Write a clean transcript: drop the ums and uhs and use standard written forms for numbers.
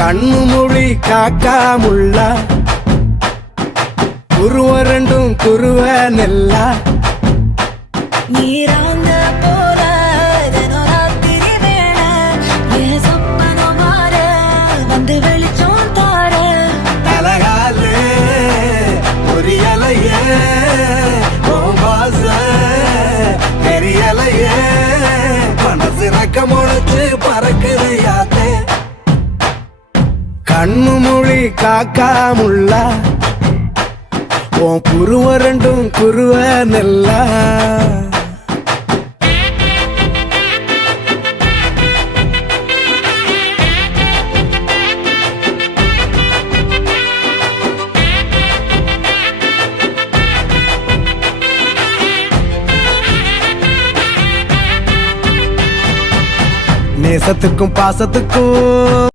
கண்ணு மொழி காக்காமுள்ள குருவ ரெண்டும் குருவ நெல்லா நீராங்க போல தினராத்திரி வேண என் சொப்பனோ மாற வந்து வெளிச்சம் தார தலகாலே பொரியலையே ஓம்பாச பெரியலையே மனசு ரக்க முளைச்சு பறக்குது யாத்தே கண்ணு மொழி காக்காமுள்ள உன் குருவ ரெண்டும் குருவ நெல்லா நேசத்துக்கும் பாசத்துக்கும்